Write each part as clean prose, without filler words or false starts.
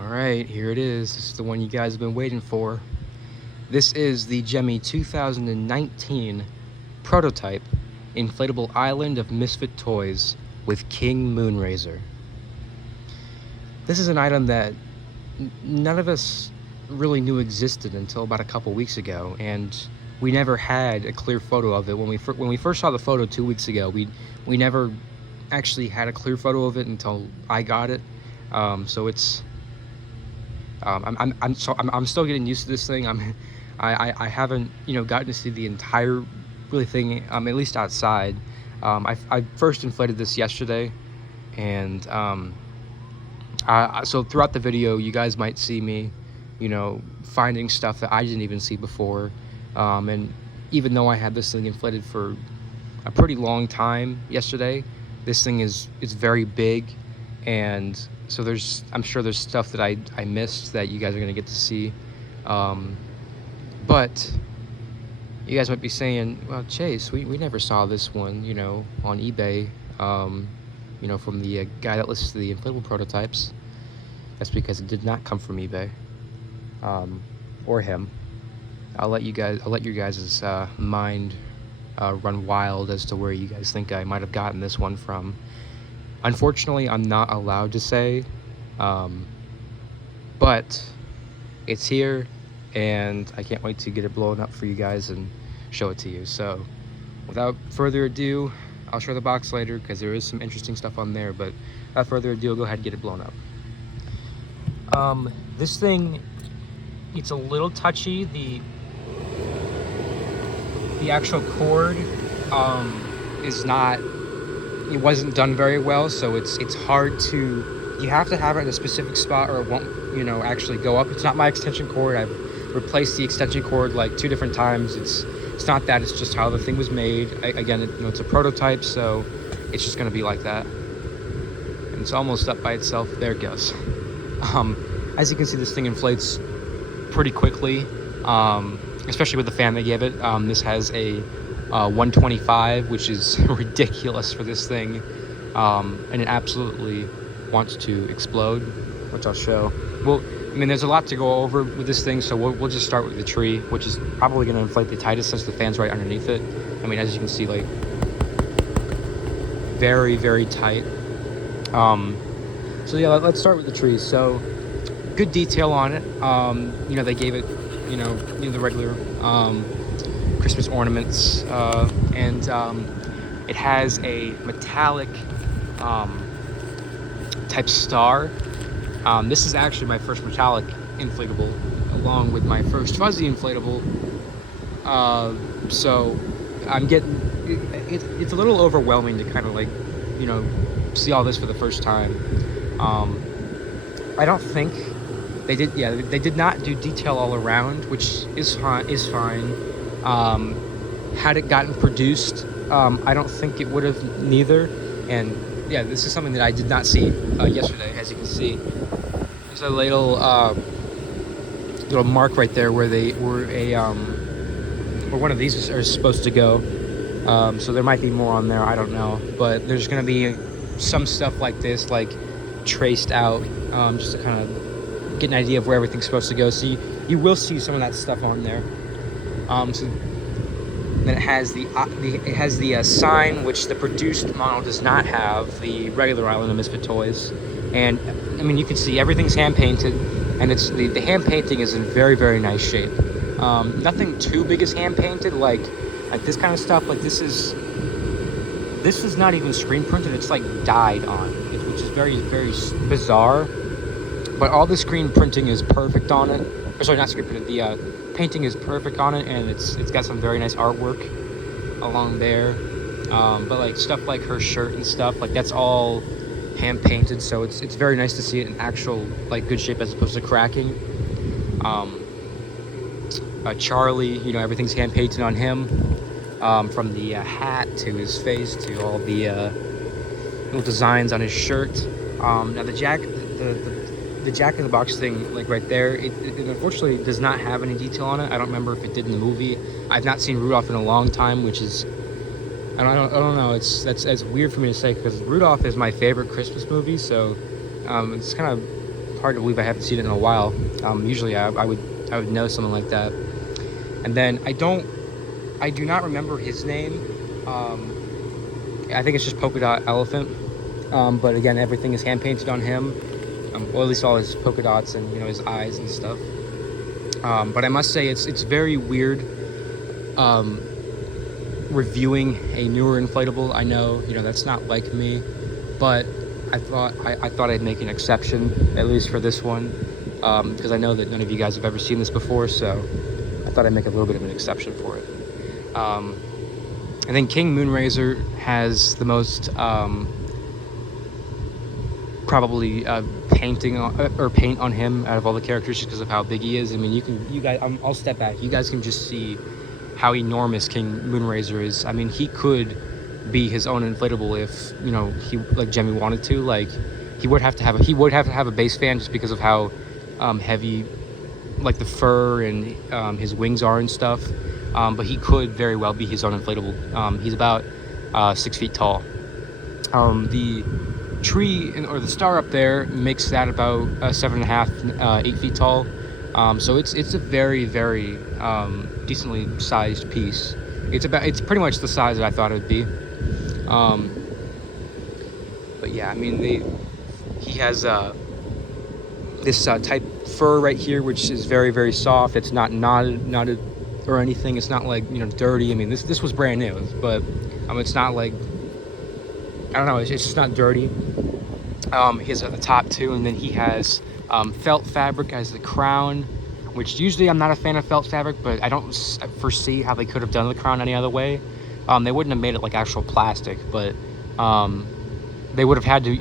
Alright, here it is. This is the one you guys have been waiting for. This is the Gemmy 2019 prototype inflatable island of Misfit toys with King Moonracer. This is an item that none of us really knew existed until about a couple weeks ago, and we never had a clear photo of it. When we first saw the photo 2 weeks ago, we never actually had a clear photo of it until I got it. So it's I'm still getting used to this thing. I haven't gotten to see the entire really thing, at least outside. I first inflated this yesterday, and so throughout the video you guys might see me finding stuff that I didn't even see before, and even though I had this thing inflated for a pretty long time yesterday, this thing is very big, and so I'm sure there's stuff that I missed that you guys are gonna get to see. But you guys might be saying, well, Chase, we never saw this one on eBay, from the guy that lists the inflatable prototypes. That's because it did not come from eBay, or him. I'll let your guys' mind run wild as to where you guys think I might have gotten this one from. Unfortunately, I'm not allowed to say, but it's here, and I can't wait to get it blown up for you guys and show it to you. So without further ado, I'll show the box later because there is some interesting stuff on there, but without further ado, I'll go ahead and get it blown up. This thing, it's a little touchy. The actual cord it wasn't done very well, so it's hard to, you have to have it in a specific spot or it won't actually go up. It's not my extension cord. I've replaced the extension cord like 2 different times. It's not that, it's just how the thing was made. Again, it's a prototype, so it's just going to be like that. And it's almost up by itself. There it goes. As you can see, this thing inflates pretty quickly, especially with the fan they gave it. This has a 125, which is ridiculous for this thing, and it absolutely wants to explode, which I'll show. Well, there's a lot to go over with this thing, so we'll just start with the tree, which is probably going to inflate the tightest since the fan's right underneath it. As you can see, like, very, very tight. So yeah, let's start with the tree. So good detail on it. They gave it, the regular Christmas ornaments, and it has a metallic type star. This is actually my first metallic inflatable, along with my first fuzzy inflatable. So I'm getting, it's a little overwhelming to kind of like, see all this for the first time. I don't think they did not do detail all around, which is fine. Had it gotten produced, I don't think it would have neither. And yeah, this is something that I did not see yesterday. As you can see, there's a little mark right there where where one of these are supposed to go. So there might be more on there, I don't know, but there's gonna be some stuff like this, like traced out, just to kind of get an idea of where everything's supposed to go. So you will see some of that stuff on there. So then it has the sign, which the produced model does not have, the regular Island of Misfit toys. And you can see everything's hand painted, and it's the hand painting is in very, very nice shape. Nothing too big is hand painted, like this kind of stuff. Like this is not even screen printed, it's like dyed on, which is very, very bizarre. But all the screen printing is perfect on it. Or sorry, not screen printed, the painting is perfect on it, and it's got some very nice artwork along there. But like stuff like her shirt and stuff, like that's all hand painted, so it's very nice to see it in actual like good shape as opposed to cracking. Charlie, everything's hand painted on him, from the hat to his face to all the little designs on his shirt. Now the Jack in the Box thing, like right there, it unfortunately does not have any detail on it. I don't remember if it did in the movie. I've not seen Rudolph in a long time, which is, I don't know. That's weird for me to say because Rudolph is my favorite Christmas movie. So it's kind of hard to believe I haven't seen it in a while. Usually I would know something like that. And then I do not remember his name. I think it's just Polka Dot Elephant. But again, everything is hand painted on him, or at least all his polka dots and his eyes and stuff. But I must say it's very weird reviewing a newer inflatable. I know that's not like me, but I thought I'd make an exception, at least for this one, because I know that none of you guys have ever seen this before, so I thought I'd make a little bit of an exception for it. And then King Moonracer has the most probably paint on him out of all the characters, just because of how big he is. I mean, you guys, I'll step back. You guys can just see how enormous King Moonracer is. I mean, he could be his own inflatable if he, like Gemmy, wanted to. Like, he would have to have a base fan, just because of how heavy, like, the fur and his wings are and stuff. But he could very well be his own inflatable. He's about 6 feet tall. The tree or the star up there makes that about 7.5, 8 feet tall. So it's a very, very decently sized piece. It's pretty much the size that I thought it would be. But yeah, I mean, he has this type fur right here, which is very, very soft. It's not knotted or anything. It's not like dirty. I mean, this was brand new, but it's not like, I don't know, it's just not dirty. He has at the top too, and then he has felt fabric as the crown, which usually I'm not a fan of felt fabric, but I don't foresee how they could have done the crown any other way. They wouldn't have made it like actual plastic, but they would have had to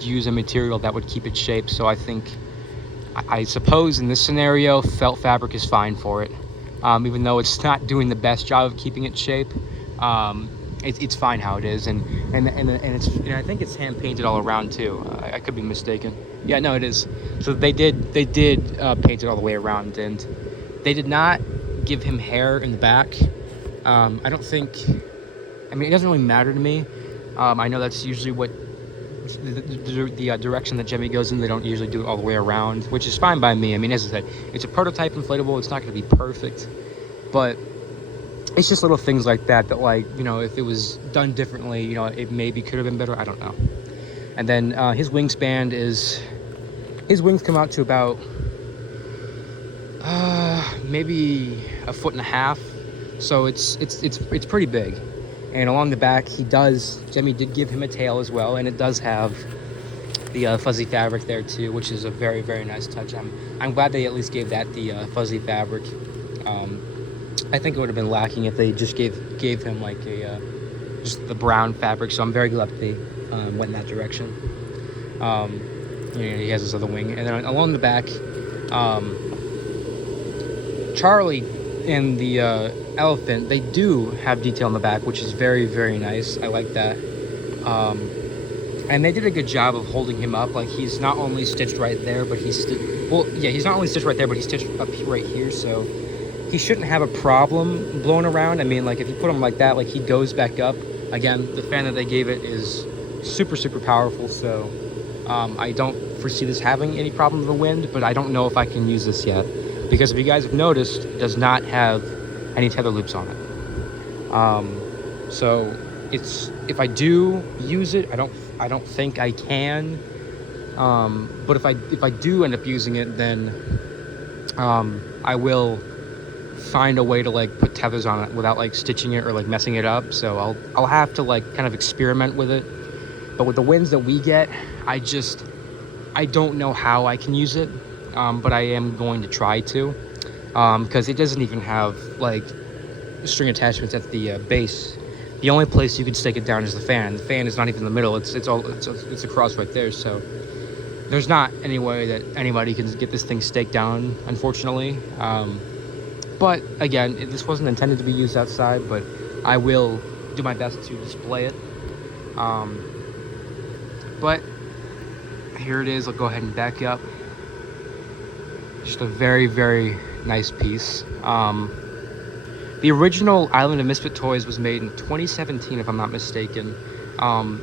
use a material that would keep its shape. So I suppose in this scenario, felt fabric is fine for it. Even though it's not doing the best job of keeping its shape. It's fine how it is, and it's I think it's hand painted all around too. I could be mistaken. Yeah, no, it is. So they did paint it all the way around, and they did not give him hair in the back. I don't think. I mean, it doesn't really matter to me. I know that's usually what the direction that Gemmy goes in. They don't usually do it all the way around, which is fine by me. I mean, as I said, it's a prototype inflatable. It's not going to be perfect, but it's just little things like that like, if it was done differently, it maybe could have been better. I don't know. And then his wingspan his wings come out to about maybe 1.5 feet. So it's pretty big. And along the back, Gemmy did give him a tail as well, and it does have the fuzzy fabric there too, which is a very, very nice touch. I'm glad they at least gave that the fuzzy fabric. I think it would have been lacking if they just gave him like just the brown fabric. So I'm very glad that they went in that direction. He has this other wing, and then along the back, Charlie and the elephant, they do have detail on the back, which is very, very nice. I like that. And they did a good job of holding him up. Like, he's not only stitched right there, but he's not only stitched right there, but he's stitched up right here. So he shouldn't have a problem blowing around. I mean, like, if you put him like that, like, he goes back up. Again, the fan that they gave it is super, super powerful. So I don't foresee this having any problem with the wind, but I don't know if I can use this yet, because if you guys have noticed, it does not have any tether loops on it. So if I do use it, I don't think I can. But if I do end up using it, then I will find a way to like put tethers on it without like stitching it or like messing it up. So I'll have to like kind of experiment with it. But with the winds that we get, I don't know how I can use it. But I am going to try to, because it doesn't even have like string attachments at the base. The only place you can stake it down is the fan. The fan is not even in the middle. It's across right there. So there's not any way that anybody can get this thing staked down, unfortunately. But again, this wasn't intended to be used outside, but I will do my best to display it. But here it is. I'll go ahead and back up. Just a very, very nice piece. The original Island of Misfit toys was made in 2017, if I'm not mistaken. And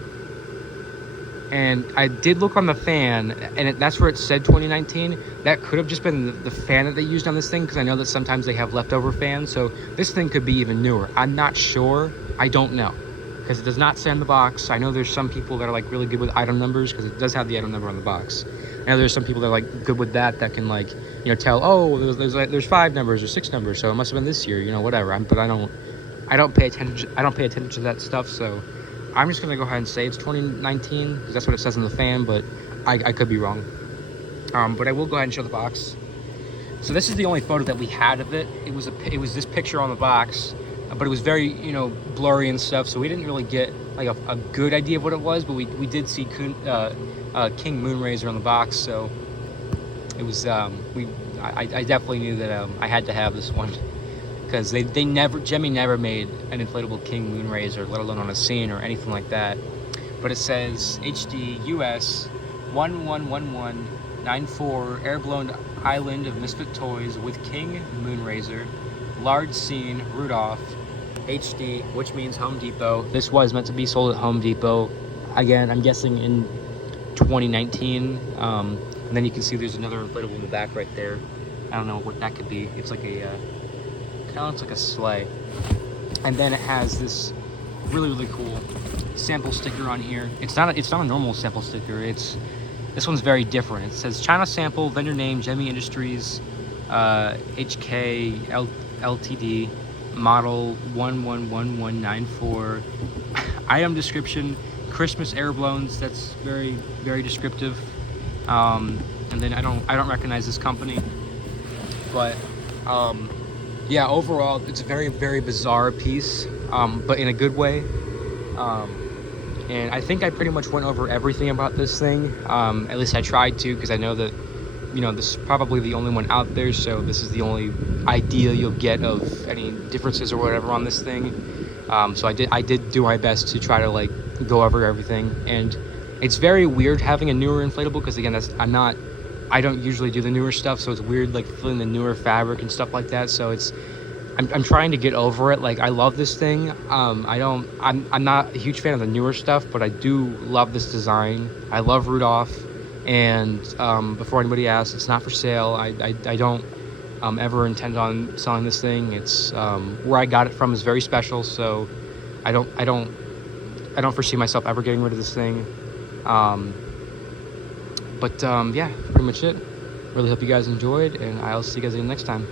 And I did look on the fan, and that's where it said 2019. That could have just been the fan that they used on this thing, because I know that sometimes they have leftover fans. So this thing could be even newer. I'm not sure. I don't know, because it does not say on the box. I know there's some people that are like really good with item numbers, because it does have the item number on the box. I know there's some people that are like good with that can like, you know, tell, oh, there's 5 numbers or 6 numbers, so it must have been this year, you know, whatever. But I don't pay attention. I don't pay attention to that stuff. So I'm just gonna go ahead and say it's 2019, because that's what it says on the fan, but I could be wrong. But I will go ahead and show the box. So this is the only photo that we had of it. It was this picture on the box, but it was very, you know, blurry and stuff. So we didn't really get like a good idea of what it was, but we did see King Moonracer on the box. So it was I definitely knew that I had to have this one, because Gemmy never made an inflatable King Moonracer, let alone on a scene or anything like that. But it says HD US 111194 Airblown Island of Misfit Toys with King Moonracer, large scene, Rudolph, HD, which means Home Depot. This was meant to be sold at Home Depot. Again, I'm guessing in 2019. And then you can see there's another inflatable in the back right there. I don't know what that could be. It's like a kind of looks like a sleigh. And then it has this really cool sample sticker on here. It's not a normal sample sticker. This one's very different. It says China sample, vendor name Gemmy Industries, HK Ltd, model 111194. Item description: Christmas air blowns. That's very descriptive. And then I don't recognize this company, but yeah, overall it's a very bizarre piece, but in a good way. And I think I pretty much went over everything about this thing. At least I tried to, because I know that, you know, this is probably the only one out there, so this is the only idea you'll get of any differences or whatever on this thing. So I did do my best to try to like go over everything. And it's very weird having a newer inflatable, because again, I don't usually do the newer stuff, so it's weird like feeling the newer fabric and stuff like that. So I'm trying to get over it. Like, I love this thing. I'm not a huge fan of the newer stuff, but I do love this design. I love Rudolph. And before anybody asks, it's not for sale. I don't ever intend on selling this thing. It's where I got it from is very special, so I don't foresee myself ever getting rid of this thing. But yeah, pretty much it. Really hope you guys enjoyed, and I'll see you guys again next time.